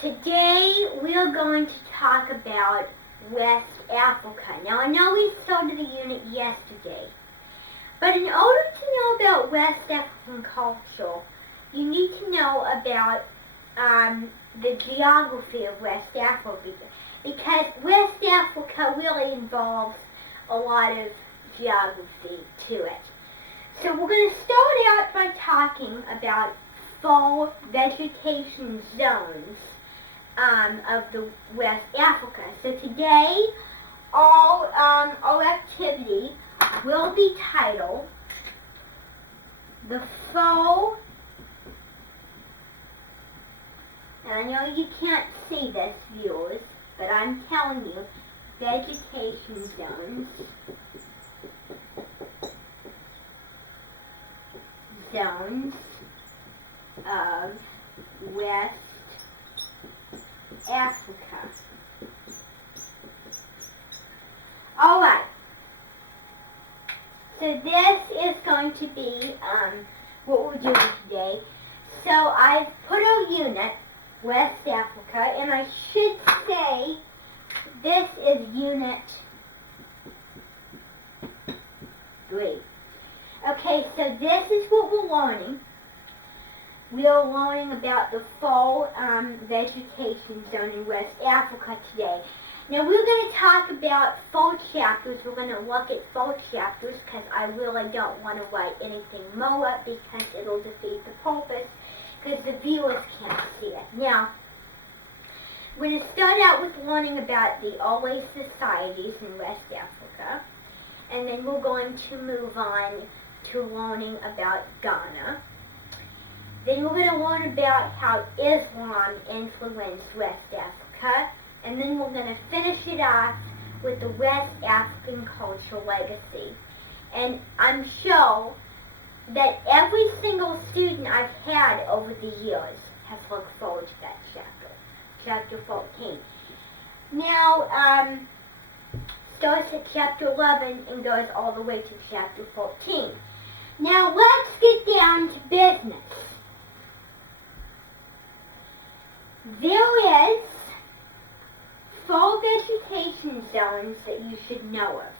Today we are going to talk about West Africa. Now I know we started the unit yesterday, but in order to know about West African culture, you need to know about the geography of West Africa, because West Africa really involves a lot of geography to it. So we're going to start out by talking about fall vegetation zones of the West Africa. So today, our activity will be titled the fall, and I know you can't see this, viewers, but I'm telling you, vegetation zones of West Africa. Alright, so this is going to be what we're doing today. So I've put our unit, West Africa, and I should say this is unit 3. Okay, so this is what we're learning. We are learning about the fall vegetation zone in West Africa today. Now we're going to talk about fall chapters. We're going to look at fall chapters because I really don't want to write anything more because it'll defeat the purpose because the viewers can't see it. Now, we're going to start out with learning about the early societies in West Africa, and then we're going to move on to learning about Ghana. Then we're going to learn about how Islam influenced West Africa, and then we're going to finish it off with the West African cultural legacy. And I'm sure that every single student I've had over the years has looked forward to that chapter 14. Now, starts at chapter 11 and goes all the way to chapter 14. Now let's get down to business. There is 4 vegetation zones that you should know of.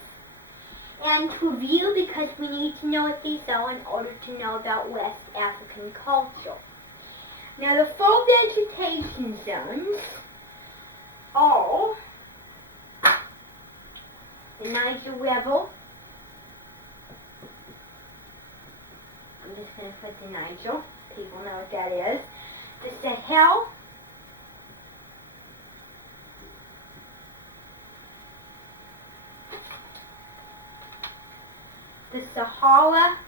And to review, because we need to know what these are in order to know about West African culture. Now the 4 vegetation zones are the Niger River. I'm just going to put the Niger. People know what that is. The Sahel. The Sahara.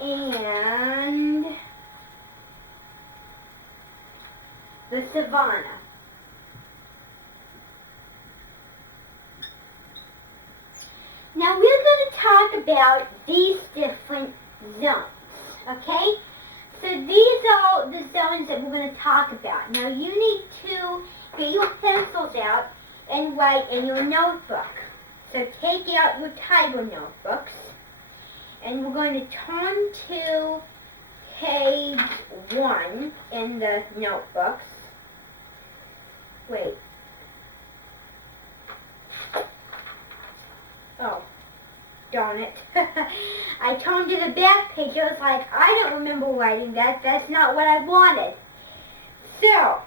And the Savannah. Now we're going to talk about these different zones, okay? So these are the zones that we're going to talk about. Now you need to get your pencils out and write in your notebook. So take out your Tiger notebooks, and we're going to turn to page 1 in the notebooks. Wait. Oh, darn it. I turned to the back page. I was like, I don't remember writing that. That's not what I wanted. So,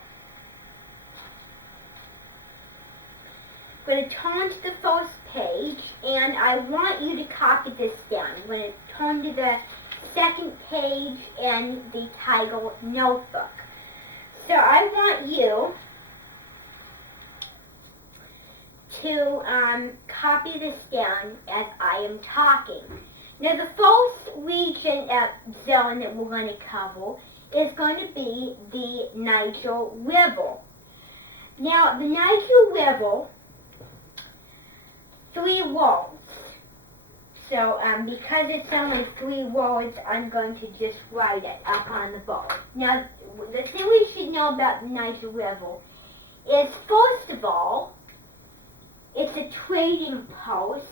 I'm going to turn to the first page, and I want you to copy this down. I'm going to turn to the second page in the Tiger notebook. So I want you to copy this down as I am talking. Now the first region zone that we're going to cover is going to be the Niger River. Now the Niger River, 3 words. So because it's only 3 words, I'm going to just write it up on the board. Now the thing we should know about the Niger River is, first of all, it's a trading post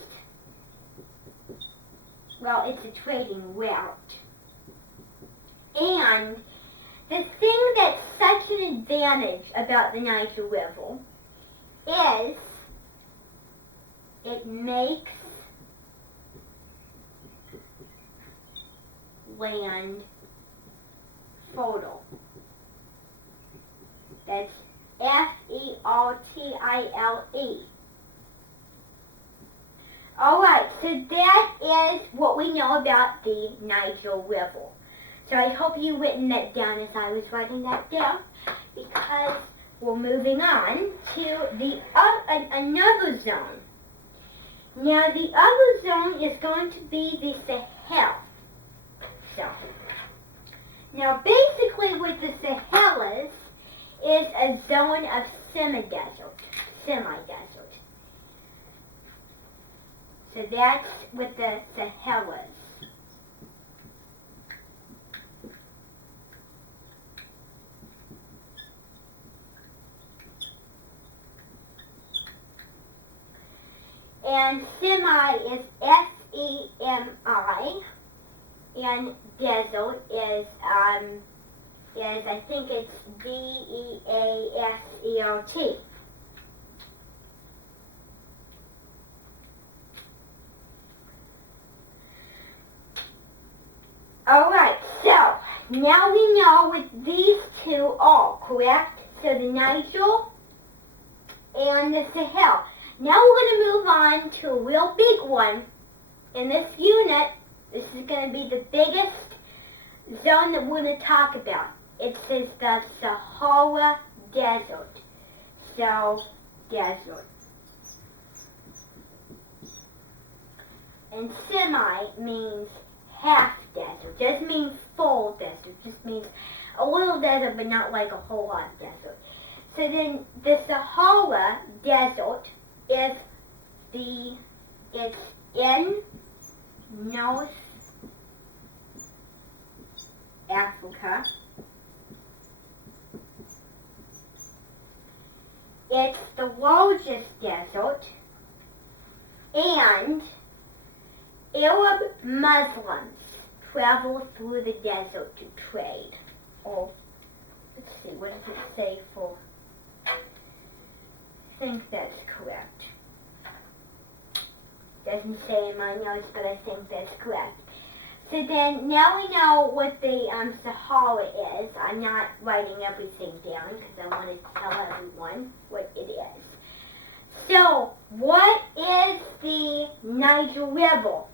well, it's a trading route. And the thing that's such an advantage about the Niger River is it makes land fertile. That's F-E-R-T-I-L-E. Alright, so that is what we know about the Niger River. So I hope you written that down as I was writing that down, because we're moving on to the another zone. Now the other zone is going to be the Sahel zone. Now basically what the Sahel is a zone of semi-desert. So that's what the Sahel is. And semi is S-E-M-I, and desert is I think it's D-E-A-S-E-R-T. Alright, so now we know what these two are, correct? So the Niger and the Sahel. Now we're going to move on to a real big one in this unit. This is going to be the biggest zone that we're going to talk about. It says the Sahara Desert. So, desert. And semi means half desert. Doesn't mean full desert. Just means a little desert, but not like a whole lot of desert. So then the Sahara Desert is it's in North Africa. It's the largest desert, and Arab Muslims travel through the desert to trade. Or, let's see, what does it say for? I think that's correct. Doesn't say in my notes, but I think that's correct. So then, now we know what the Sahara is. I'm not writing everything down because I want to tell everyone what it is. So, what is the Niger River?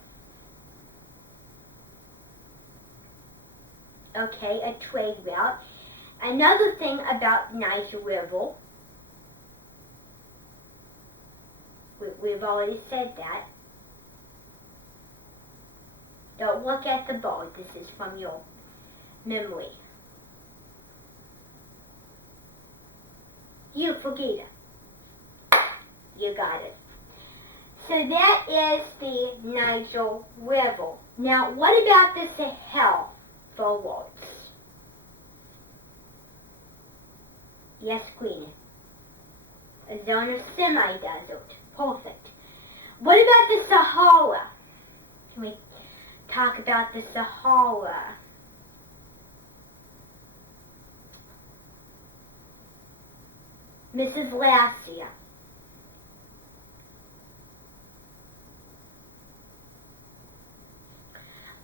Okay, a trade route. Another thing about Niger River, we've already said that. Don't look at the board. This is from your memory. You forget it. You got it. So that is the Niger River. Now, what about the Sahel forwards? Yes, Queenie. A zone of semi-desert. Perfect. What about the Sahara? Can we talk about the Sahara? Mrs. Lassia.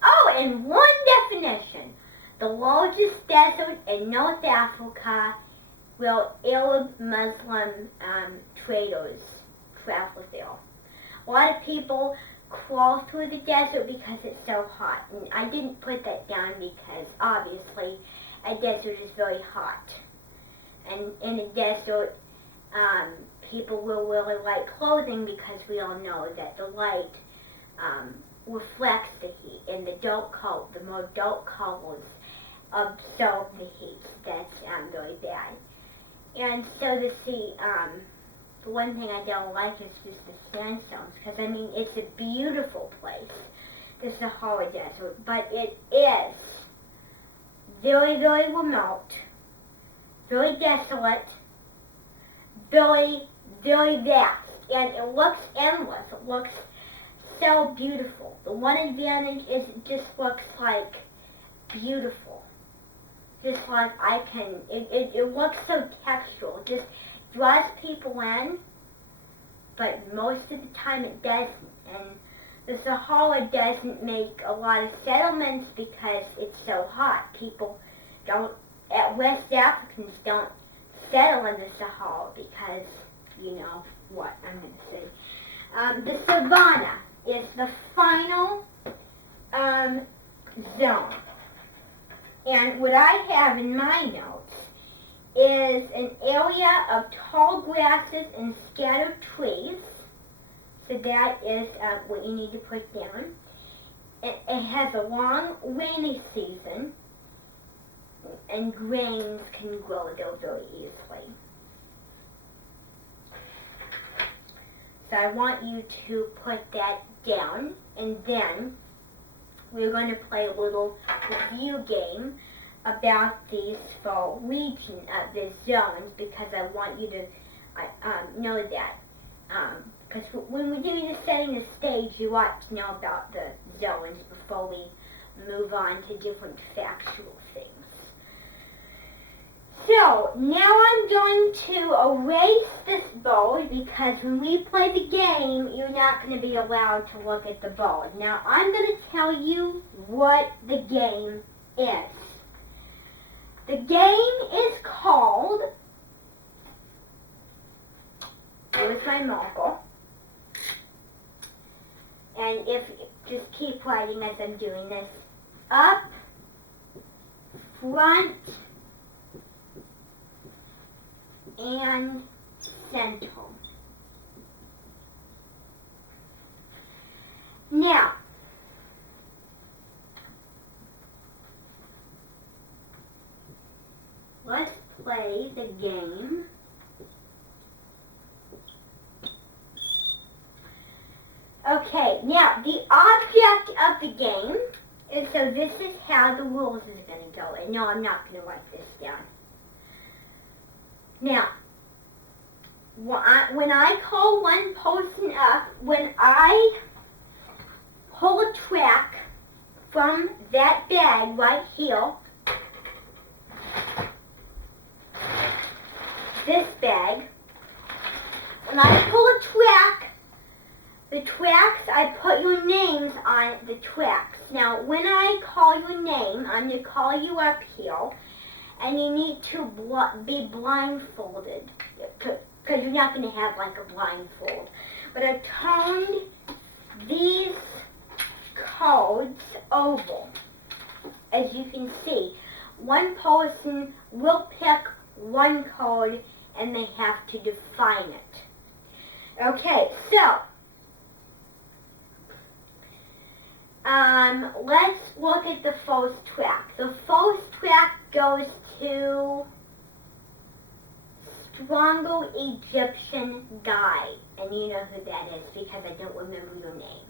Oh, and one definition. The largest desert in North Africa where Arab Muslim traders travel there. A lot of people crawl through the desert because it's so hot. And I didn't put that down because obviously a desert is very hot. And in a desert, people will wear light clothing because we all know that the light reflects the heat, and the more dark colors absorb the heat. That's very bad. And so the one thing I don't like is just the sandstones, because I mean it's a beautiful place, the Sahara Desert, but it is very, very remote, very desolate, very, very vast, and it looks endless. It looks so beautiful. The one advantage is it just looks like beautiful. Just like it looks so textural. It just draws people in, but most of the time it doesn't. And the Sahara doesn't make a lot of settlements because it's so hot. People don't, West Africans don't settle in the Sahara because, you know what I'm going to say. The savanna is the final zone. And what I have in my notes is an area of tall grasses and scattered trees. So that is what you need to put down. It has a long rainy season, and grains can grow there very easily. So I want you to put that down, and then we're going to play a little review game about these four regions, the zones, because I want you to know that. Because when we do the setting the stage, you ought to know about the zones before we move on to different factual things. So, now I'm going to erase this board because when we play the game, you're not going to be allowed to look at the board. Now, I'm going to tell you what the game is. The game is called, here's my marker, and just keep writing as I'm doing this, up, front, and center. Now, let's play the game. Okay, now the object of the game is, so this is how the rules is going to go. And no, I'm not going to write this down. Now, when I call one person up, when I pull a track from that bag right here, this bag, when I pull a track, the tracks, I put your names on the tracks. Now, when I call your name, I'm going to call you up here, and you need to be blindfolded, because you're not going to have like a blindfold. But I've turned these codes over. As you can see, one person will pick one code, and they have to define it. Okay, so let's look at the first track. The first track goes to Stronger Egyptian Guy. And you know who that is because I don't remember your name.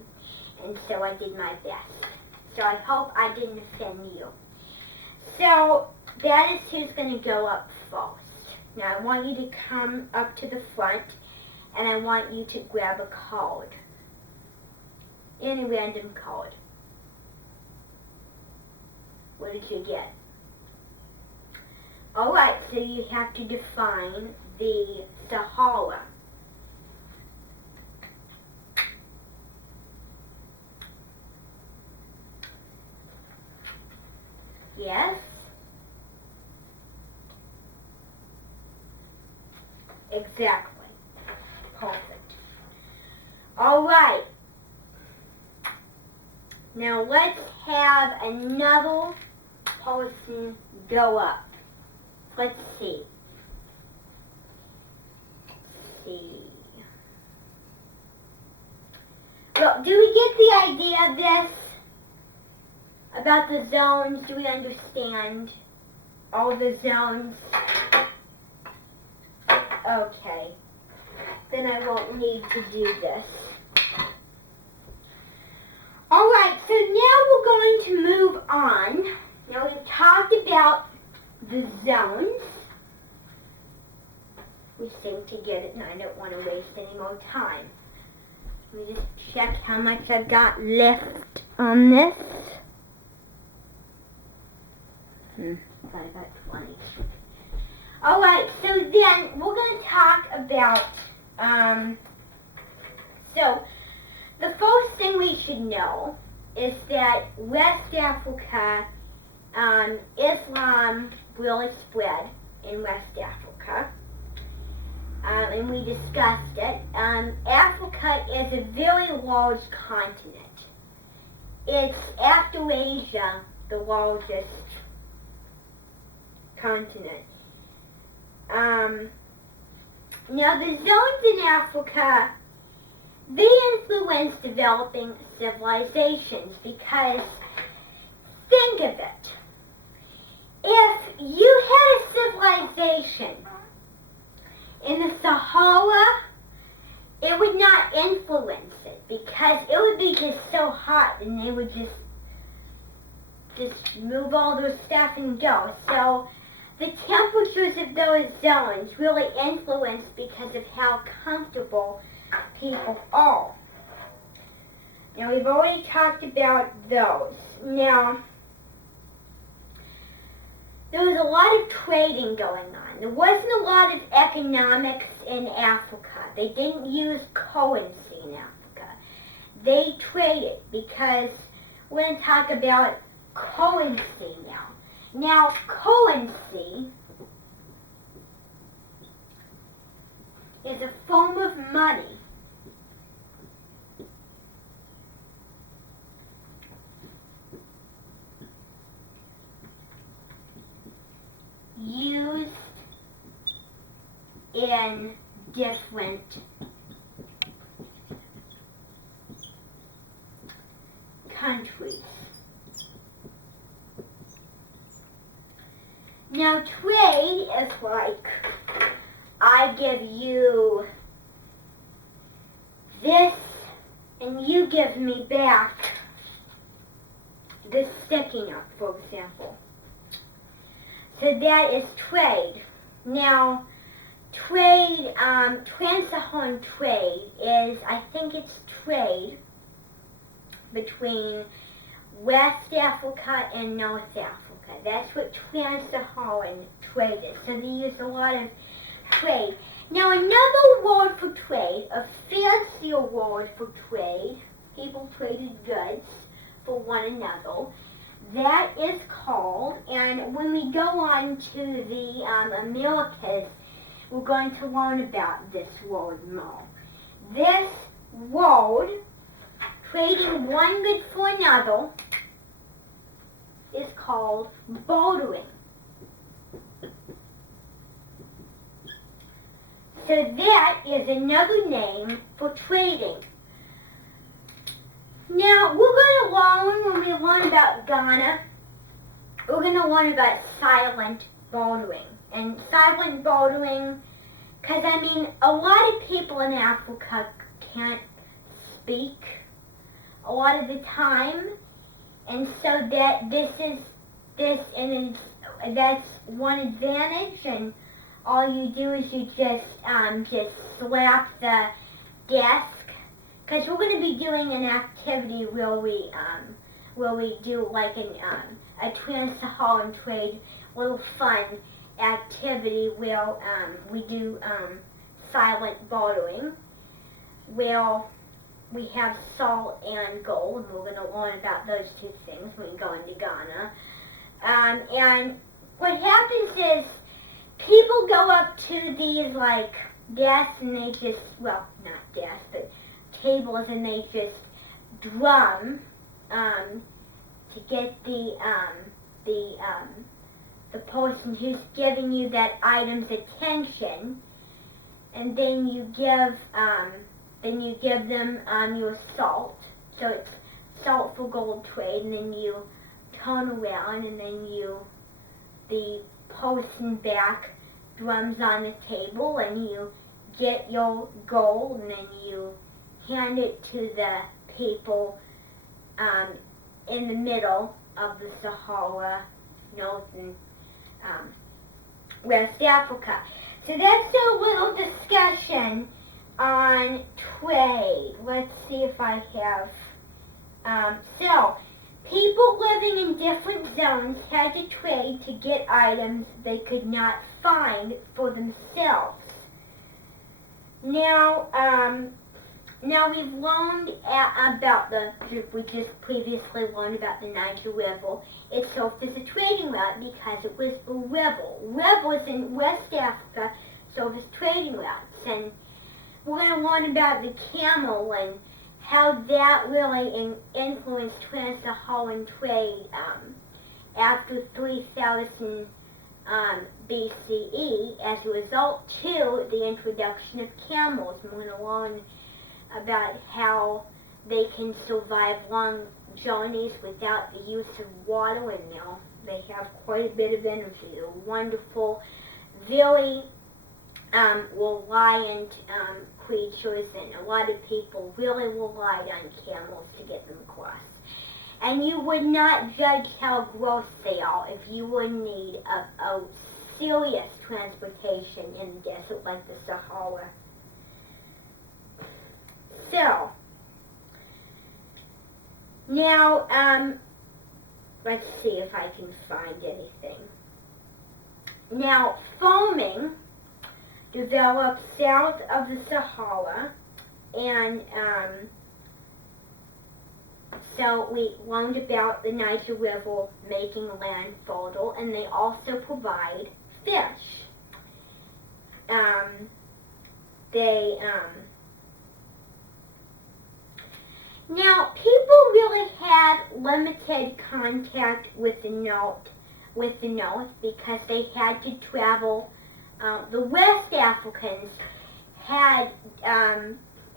And so I did my best. So I hope I didn't offend you. So that is who's going to go up first. Now I want you to come up to the front and I want you to grab a card. Any random card. What did you get? Alright, so you have to define the Sahara. Yes? Exactly. Perfect. Alright. Now let's have another person go up. Let's see. Look, do we get the idea of this? About the zones? Do we understand all the zones? Okay. Then I won't need to do this. Alright, so now we're going to move on. Now we've talked about the zones. We seem to get it and I don't want to waste any more time. Let me just check how much I've got left on this. Got about 20. Alright, so then we're going to talk about, so the first thing we should know is that West Africa, Islam really spread in West Africa. And we discussed it. Africa is a very large continent. It's, after Asia, the largest continent. Now the zones in Africa, they influence developing civilizations because, think of it, if you had a civilization in the Sahara, it would not influence it because it would be just so hot and they would just move all their stuff and go. So the temperatures of those zones really influence because of how comfortable people are. Now we've already talked about those. Now, there was a lot of trading going on. There wasn't a lot of economics in Africa. They didn't use currency in Africa. They traded because we're going to talk about currency now. Now, currency is a form of money used in different countries. Now trade is like, I give you this and you give me back this sticking up, for example. So that is trade. Now, trade, trans-Saharan trade is, I think it's trade between West Africa and North Africa. That's what trans-Saharan trade is. So they use a lot of trade. Now, another word for trade, a fancier word for trade, people traded goods for one another. That is called, and when we go on to the Americas, we're going to learn about this word more. This word, trading one good for another, is called bartering. So that is another name for trading. Now, we're going to learn, when we learn about Ghana, we're going to learn about silent bartering. And silent bartering, because I mean, a lot of people in Africa can't speak a lot of the time. And so that's one advantage, and all you do is you just slap the desk, because we're going to be doing an activity where we do like a trans-Saharan trade little fun activity where we do silent bartering, where we have salt and gold, and we're going to learn about those two things when we go into Ghana. And what happens is people go up to these like desks and they just, well, not desks, but tables, and they just drum to get the person who's giving you that item's attention, and then you give them your salt. So it's salt for gold trade, and then you turn around, and then the person back drums on the table, and you get your gold, and then you hand it to the people in the middle of the Sahara, North and West Africa. So that's a little discussion on trade. Let's see if I have. So, people living in different zones had to trade to get items they could not find for themselves. Now, we've learned we just previously learned about the Niger River itself as a trading route because it was a river. Rivers in West Africa served as trading routes. And we're going to learn about the camel and how that really influenced trans-Saharan trade after 3000 BCE as a result to the introduction of camels. And we're going to learn about how they can survive long journeys without the use of water in them. They have quite a bit of energy. They're wonderful, very reliant creatures, and a lot of people really relied on camels to get them across. And you would not judge how gross they are if you would need a serious transportation in the desert like the Sahara. So, now, let's see if I can find anything. Now, farming developed south of the Sahara, and so we learned about the Niger River making land fertile, and they also provide fish. Now, people really had limited contact with the north because they had to travel. The West Africans had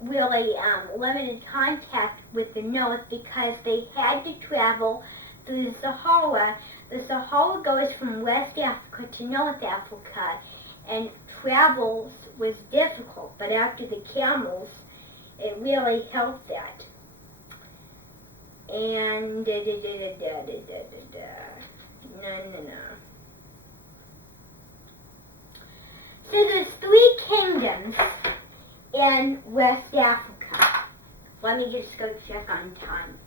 really limited contact with the north because they had to travel through the Sahara. The Sahara goes from West Africa to North Africa, and travels was difficult, but after the camels, it really helped that. And no. So there's 3 kingdoms in West Africa. Let me just go check on time.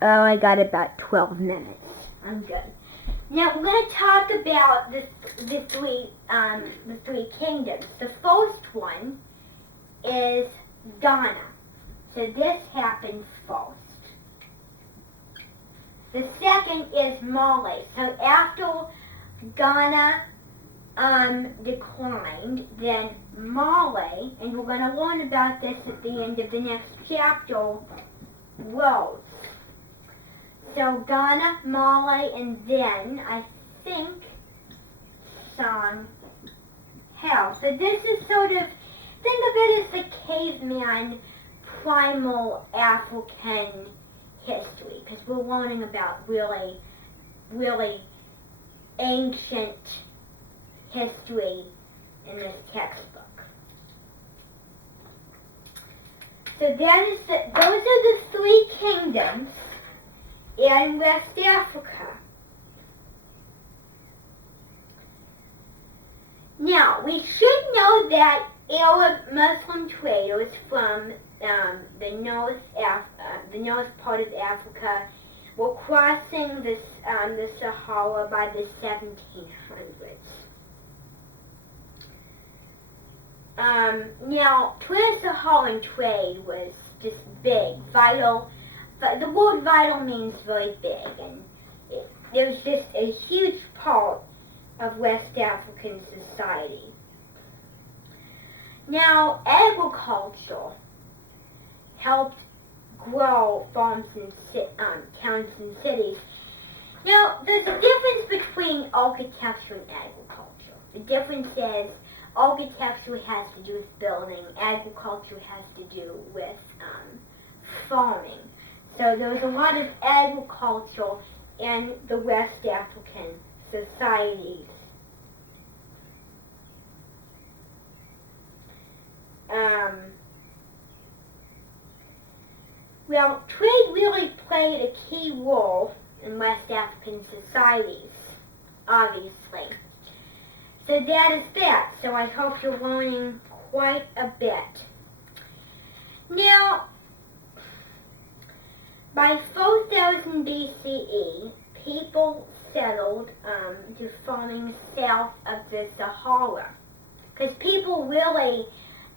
Oh, I got about 12 minutes. I'm good. Now we're going to talk about the three kingdoms. The first one is Ghana. So this happened first. The second is Mali. So after Ghana declined, then Mali, and we're going to learn about this at the end of the next chapter, rose. So Ghana, Mali, and then I think Sahel. So this is sort of, think of it as the caveman primal African history, because we're learning about really, really ancient history in this textbook. So those are the 3 kingdoms in West Africa. Now, we should know that Arab Muslim traders from the north part of Africa were crossing the Sahara by the 1700s. Now, trans-Saharan trade was just big, vital. But the word vital means very big, and it was just a huge part of West African society. Now, agriculture helped grow farms and towns and cities. Now, there's a difference between architecture and agriculture. The difference is architecture has to do with building, agriculture has to do with farming. So there was a lot of agriculture in the West African societies. Well, trade really played a key role in West African societies, obviously. So that is that. So I hope you're learning quite a bit. Now, by 4000 BCE, people settled to farming south of the Sahara. Because people really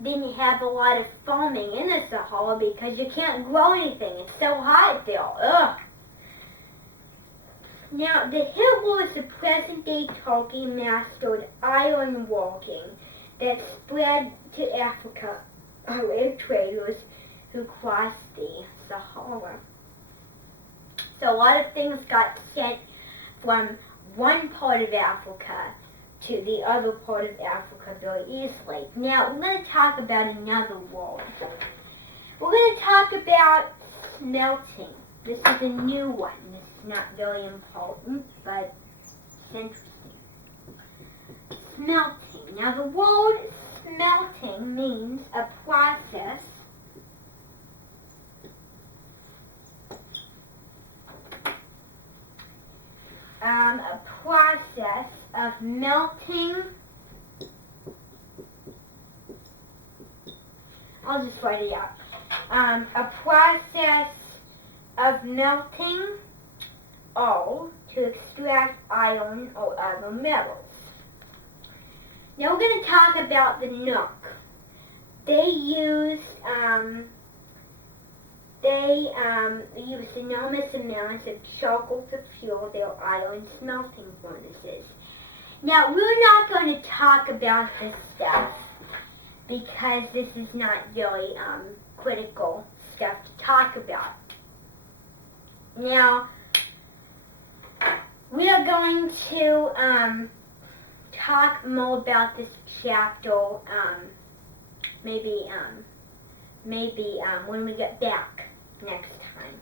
didn't have a lot of farming in the Sahara because you can't grow anything. It's so hot there. Ugh. Now, the Hitler of present-day Turkey mastered iron working that spread to Africa with traders who crossed the Sahara. So a lot of things got sent from one part of Africa to the other part of Africa very easily. Now, we're going to talk about another word. We're going to talk about smelting. This is a new one. This is not very important, but it's interesting. Smelting. Now, the word smelting means a process of melting. I'll just write it out. A process of melting ore to extract iron or other metals. Now we're going to talk about the Nook. They use enormous amounts of charcoal to fuel their iron smelting furnaces. Now, we're not going to talk about this stuff because this is not very critical stuff to talk about. Now, we are going to talk more about this chapter maybe when we get back next time.